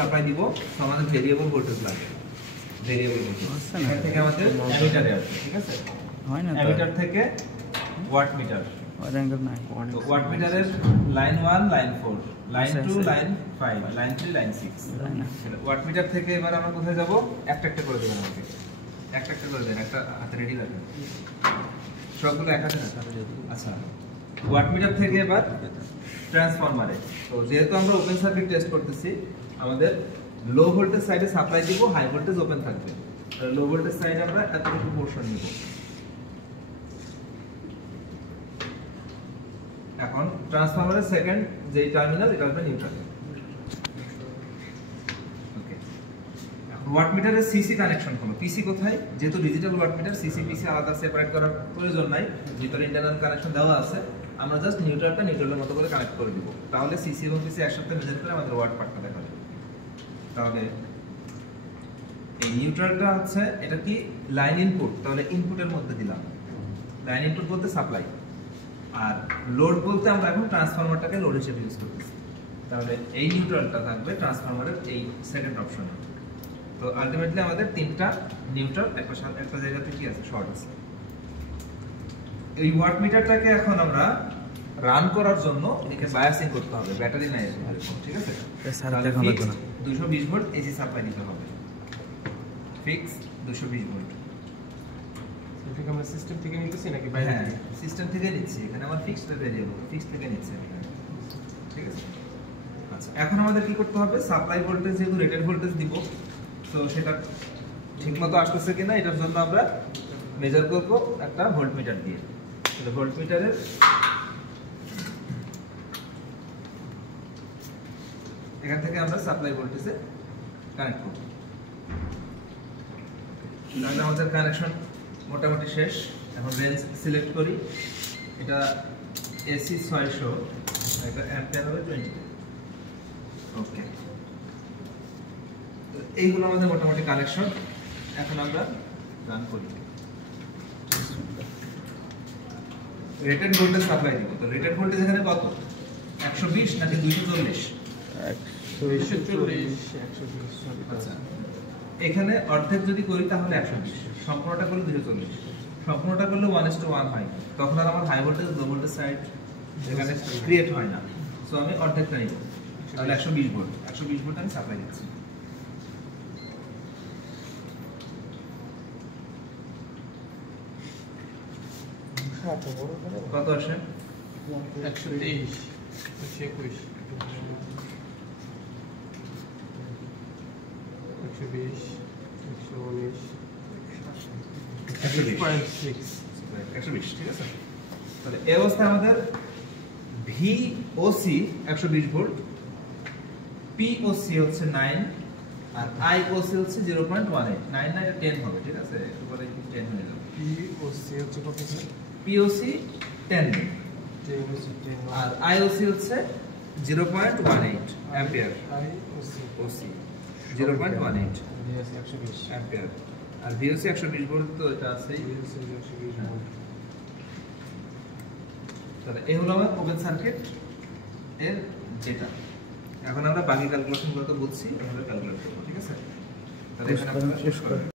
Supply দিব, তো আমাদের ভেরিয়েবল ভোল্টেজ লাগবে। ভেরিয়েবল ভোল্টেজ এখান থেকে আমাদের অ্যামিটারে আসবে, ঠিক আছে? হয় না, অ্যামিটার থেকে ওয়াট মিটার। তো ওয়াট মিটারের line 1 line 4 line 2 line 5 line 3 line 6। Wattmeter থেকে এবার আমরা কোথায় যাব? একটা একটা করে দেব। আমাকে একটা একটা করে দেন, একটা হাতে রেডি রাখেন, সবগুলো এক হাতে রাখেন। আচ্ছা, ওয়াট মিটার থেকে এবার ট্রান্সফরমারে। তো যেহেতু আমরা ওপেন সার্কিট টেস্ট করতেছি, আমাদের লো ভোল্টেজ সাইডে সাপ্লাই দিব, হাই ভোল্টেজ ওপেন থাকবে। লো ভোল্টেজ সাইডে আমরা এতটুকু পোরশন নিব। এখন ট্রান্সফরমারের সেকেন্ড যে টার্মিনাল, এটা হবে নিউট্রাল। ওকে, ওয়াট মিটারের সিসি কানেকশন হলো। পিসি কোথায়? যেহেতু ডিজিটাল ওয়াট মিটার, সিসি পিসি আলাদা সেপারেট করার প্রয়োজন নাই, ভিতরে ইন্টারনাল কানেকশন দেওয়া আছে। আমরা জাস্ট নিউট্রালটা নিউট্রালের মতো করে কানেক্ট করে দিব। তাহলে সিসি এবং পিসি একসাথে মেজার করে আমাদের ওয়াট পার্টটা দেখা যাবে। তাহলে এই নিউট্রালটা হচ্ছে, এটা কি লাইন ইনপুট, তাহলে ইনপুটের মধ্যে দিলাম। লাইন ইনপুট বলতে সাপ্লাই, আর লোড বলতে আমরা এখন ট্রান্সফরমারটাকে লোড হিসেবে ইউজ করতেছি। তাহলে এই নিউট্রালটা থাকবে ট্রান্সফরমারের এই সেকেন্ড অপশনে। তো আলটিমেটলি আমাদের তিনটা নিউট্রাল, একটা জায়গাতে কি আছে, শর্ট আছে। এই ওয়াট মিটারটাকে এখন আমরা রান করার জন্য এটাকে বায়াসিং করতে হবে, ব্যাটারি নাই এরকম, ঠিক আছে? তাহলে 220 ভোল্ট এসি সাপ্লাই দিতে হবে, ফিক্স 220 ভোল্ট। এটা আমরা সিস্টেম থেকে নিতেছি নাকি বাইরে থেকে? সিস্টেম থেকে নিচ্ছি, এখানে আমার ফিক্সড ভেরিয়েবল, ফিক্সড থেকে নিচ্ছি, ঠিক আছে? আচ্ছা, এখন আমাদের কি করতে হবে? সাপ্লাই ভোল্টেজ যেহেতু রেটেড ভোল্টেজ দিব, তো সেটা ঠিকমতো আসতেছে কিনা এটার জন্য আমরা মেজার করব একটা ভোল্ট মিটার দিয়ে। তাহলে ভোল্ট মিটারের এখান থেকে আমরা সাপ্লাই ভোল্টেজে কানেক্ট করব। তাহলে আমাদের কানেকশন মোটামুটি শেষ। এখন রেঞ্জ সিলেক্ট করি, এটা এসি 600, এটা অ্যাম্পিয়ার হবে 20। ওকে, তো এইগুলো আমাদের মোটামুটি কানেকশন। এখন আমরা রান করি, রেটেড ভোল্টেজ সাপ্লাই দিব। তো রেটেড ভোল্টেজ এখানে কত? 120 নাকি 240? 140 আচ্ছা, এখানে অর্ধেক যদি করি তাহলে 120, সম্পূর্ণটা করলে 240, সম্পূর্ণটা করলে 1:1 হয়। তখন আর আমার high voltage low voltage side এখানে ক্রিয়েট হয় না। সো আমি অর্ধেকটা নিব, তাহলে 120 ভোল্ট। 120 ভোল্ট আমি সাপ্লাই দিচ্ছি। কত আসে? 123 121 120 119 120, ঠিক আছে? তাহলে এই অবস্থায় আমাদের VOC 120 ভোল্ট, POC হচ্ছে 9, আর IOC হচ্ছে 0.18। 9 না, এটা 10 হবে, ঠিক আছে? এরপরে 10 হয়ে যাবে। POC হচ্ছে কত স্যার? POC 10 আর IOC হচ্ছে 0.18 অ্যাম্পিয়ার। OC 0.18 অ্যাম্পিয়ার, আর VOC 120 ভোল্ট, তো এটা আছেই। তাহলে এই হলো আমার ওপেন সার্কিট এর ডেটা। এখন আমরা বাকি ক্যালকুলেশনগুলো তো বুঝছি, আমরা ক্যালকুলেট করব, ঠিক আছে? তাহলে এখানে আমরা শেষ করব।